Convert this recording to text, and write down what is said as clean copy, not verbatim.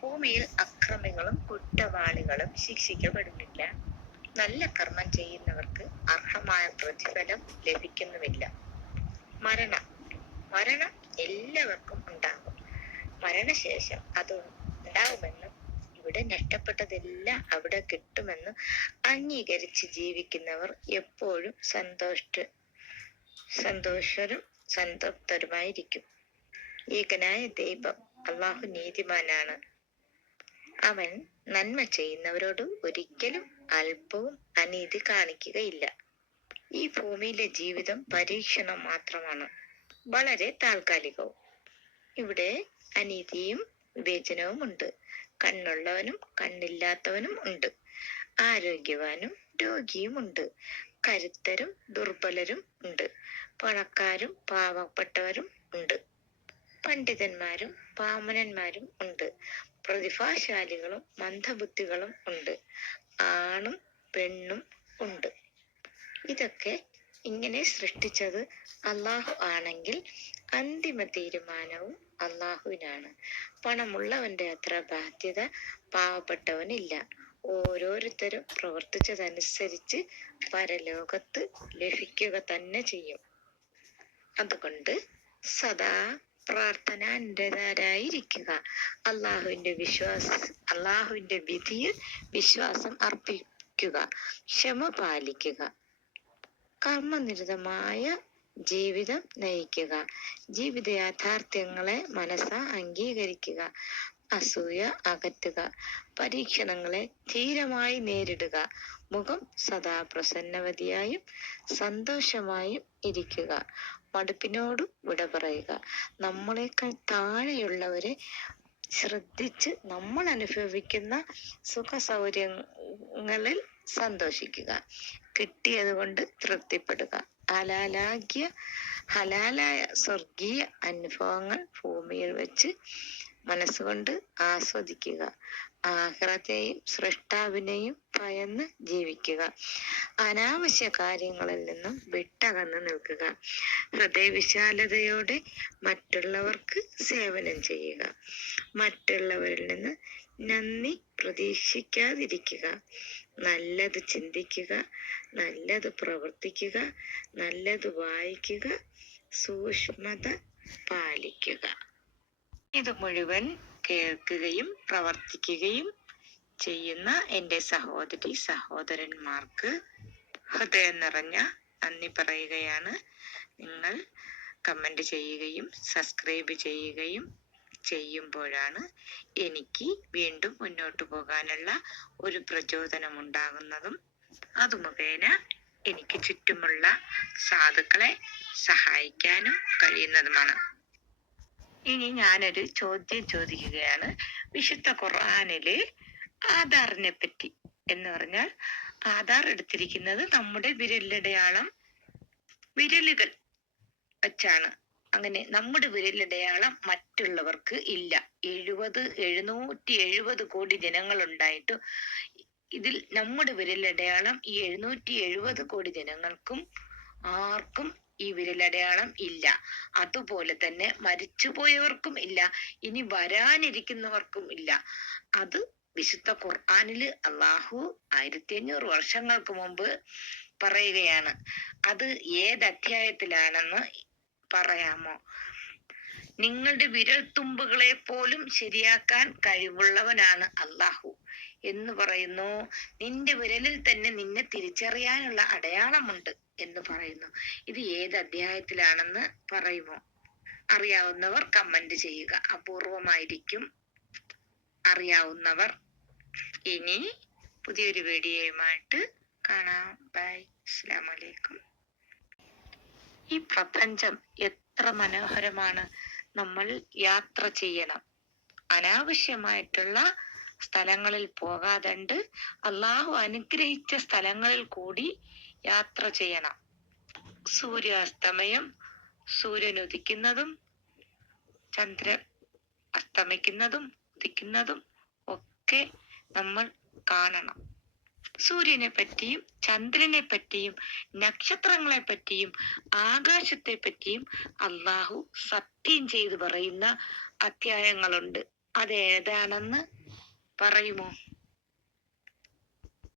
ഭൂമിയിൽ അക്രമികളും കുറ്റവാളികളും ശിക്ഷിക്കപ്പെടുന്നില്ല. നല്ല കർമ്മം ചെയ്യുന്നവർക്ക് അർഹമായ പ്രതിഫലം ലഭിക്കുന്നുമില്ല. മരണം എല്ലാവർക്കും ഉണ്ടാകും. മരണശേഷം അത് ഉണ്ടാകുമെന്നും ഇവിടെ നഷ്ടപ്പെട്ടതെല്ലാം അവിടെ കിട്ടുമെന്നും അംഗീകരിച്ച് ജീവിക്കുന്നവർ എപ്പോഴും സന്തോഷരും സംതൃപ്തരുമായിരിക്കും. ഏകനായ ദൈവം അള്ളാഹു നീതിമാനാണ്. അവൻ നന്മ ചെയ്യുന്നവരോട് ഒരിക്കലും അല്പവും അനീതി കാണിക്കുകയില്ല. ഈ ഭൂമിയിലെ ജീവിതം പരീക്ഷണം മാത്രമാണ്, വളരെ താൽക്കാലികവും. ഇവിടെ അനീതിയും വിവേചനവും ഉണ്ട്. കണ്ണുള്ളവനും കണ്ണില്ലാത്തവനും ഉണ്ട്. ആരോഗ്യവാനും രോഗിയും ഉണ്ട്. കരുത്തരും ദുർബലരും ഉണ്ട്. പണക്കാരും പാവപ്പെട്ടവരും ഉണ്ട്. പണ്ഡിതന്മാരും പാമരന്മാരും ഉണ്ട്. പ്രതിഭാശാലികളും മന്ദബുദ്ധികളും ഉണ്ട്. ആണും പെണ്ണും ഉണ്ട്. ഇതൊക്കെ ഇങ്ങനെ സൃഷ്ടിച്ചത് അള്ളാഹു ആണെങ്കിൽ അന്തിമ തീരുമാനവും അള്ളാഹുവിനാണ്. പണമുള്ളവന്റെ അത്ര ബാധ്യത പാവപ്പെട്ടവനില്ല. ഓരോരുത്തരും പ്രവർത്തിച്ചതനുസരിച്ച് പരലോകത്ത് ലഭിക്കുക തന്നെ ചെയ്യും. അതുകൊണ്ട് സദാ പ്രാർത്ഥനാനിരതരായിരിക്കുക. അള്ളാഹുവിന്റെ വിധിയിൽ വിശ്വാസം അർപ്പിക്കുക. ക്ഷമ പാലിക്കുക. കർമ്മനിരതമായ ജീവിതം നയിക്കുക. ജീവിത യാഥാർത്ഥ്യങ്ങളെ മനസ്സാ അംഗീകരിക്കുക. അസൂയ അകറ്റുക. പരീക്ഷണങ്ങളെ ധീരമായി നേരിടുക. മുഖം സദാ പ്രസന്നവതിയായും സന്തോഷമായും ഇരിക്കുക. മടുപ്പിനോട് വിട പറയുക. നമ്മളെക്കാൾ താഴെയുള്ളവരെ ശ്രദ്ധിച്ച് നമ്മൾ അനുഭവിക്കുന്ന സുഖ സൗകര്യങ്ങളിൽ സന്തോഷിക്കുക. കിട്ടിയത് കൊണ്ട് തൃപ്തിപ്പെടുക. ഹലാലായ സ്വർഗീയ അനുഭവങ്ങൾ ഭൂമിയിൽ വെച്ച് മനസ്സുകൊണ്ട് ആസ്വദിക്കുക. ആഖിറത്തെയും സൃഷ്ടാവിനെയും ഭയന്ന് ജീവിക്കുക. അനാവശ്യ കാര്യങ്ങളിൽ നിന്നും വിട്ടകന്ന് നിൽക്കുക. ഹൃദയവിശാലതയോടെ മറ്റുള്ളവർക്ക് സേവനം ചെയ്യുക. മറ്റുള്ളവരിൽ നിന്ന് നന്ദി പ്രതീക്ഷിക്കാതിരിക്കുക. നല്ലത് ചിന്തിക്കുക. നല്ലത് പ്രവർത്തിക്കുക. നല്ലത് വായിക്കുക. സൂക്ഷ്മത പാലിക്കുക. ഇത് മുഴുവൻ കേൾക്കുകയും പ്രവർത്തിക്കുകയും ചെയ്യുന്ന എൻ്റെ സഹോദരി സഹോദരന്മാർക്ക് ഹൃദയം നിറഞ്ഞ നന്ദി പറയുകയാണ്. നിങ്ങൾ കമന്റ് ചെയ്യുകയും സബ്സ്ക്രൈബ് ചെയ്യുകയും ചെയ്യുമ്പോഴാണ് എനിക്ക് വീണ്ടും മുന്നോട്ട് പോകാനുള്ള ഒരു പ്രചോദനം ഉണ്ടാകുന്നതും അത് മുഖേന എനിക്ക് ചുറ്റുമുള്ള സാധുക്കളെ സഹായിക്കാനും കഴിയുന്നതുമാണ്. ഇനി ഞാനൊരു ചോദ്യം ചോദിക്കുകയാണ്. വിശുദ്ധ ഖുർആനില് ആധാറിനെ പറ്റി എന്ന് പറഞ്ഞാൽ ആധാർ എടുത്തിരിക്കുന്നത് നമ്മുടെ വിരലുകൾ വച്ചാണ്. അങ്ങനെ നമ്മുടെ വിരലടയാളം മറ്റുള്ളവർക്ക് ഇല്ല. 770 കോടി ജനങ്ങളുണ്ടായിട്ടും ഇതിൽ നമ്മുടെ വിരലടയാളം ഈ 770 കോടി ജനങ്ങൾക്കും ആർക്കും ഈ വിരലടയാളം ഇല്ല. അതുപോലെ തന്നെ മരിച്ചുപോയവർക്കും ഇല്ല, ഇനി വരാനിരിക്കുന്നവർക്കും ഇല്ല. അത് വിശുദ്ധ ഖുർആനില് അള്ളാഹു 1500 വർഷങ്ങൾക്ക് മുമ്പ് പറയുകയാണ്. അത് ഏത് അധ്യായത്തിലാണെന്ന് പറയാമോ? നിങ്ങളുടെ വിരൽത്തുമ്പുകളെ പോലും ശരിയാക്കാൻ കഴിവുള്ളവനാണ് അള്ളാഹു എന്ന് പറയുന്നു. നിന്റെ വിരലിൽ തന്നെ നിന്നെ തിരിച്ചറിയാനുള്ള അടയാളമുണ്ട് എന്ന് പറയുന്നു. ഇത് ഏത് അധ്യായത്തിലാണെന്ന് പറയുമോ? അറിയാവുന്നവർ കമന്റ് ചെയ്യുക. അപൂർവമായിരിക്കും അറിയാവുന്നവർ. ഇനി പുതിയൊരു വീഡിയോയുമായിട്ട് കാണാം. ബൈ. അസ്സലാമു അലൈക്കും. ഈ പ്രപഞ്ചം എത്ര മനോഹരമാണ്. നമ്മൾ യാത്ര ചെയ്യണം. അനാവശ്യമായിട്ടുള്ള സ്ഥലങ്ങളിൽ പോകാതെ അള്ളാഹു അനുഗ്രഹിച്ച സ്ഥലങ്ങളിൽ കൂടി യാത്ര ചെയ്യണം. സൂര്യാസ്തമയം, സൂര്യൻ ഉദിക്കുന്നതും ചന്ദ്രൻ അസ്തമിക്കുന്നതും ഉദിക്കുന്നതും ഒക്കെ നമ്മൾ കാണണം. സൂര്യനെ പറ്റിയും ചന്ദ്രനെ പറ്റിയും നക്ഷത്രങ്ങളെ പറ്റിയും ആകാശത്തെ പറ്റിയും അള്ളാഹു സത്യം ചെയ്ത് പറയുന്ന അധ്യായങ്ങളുണ്ട്. അതേതാണെന്ന് പറയുമോ?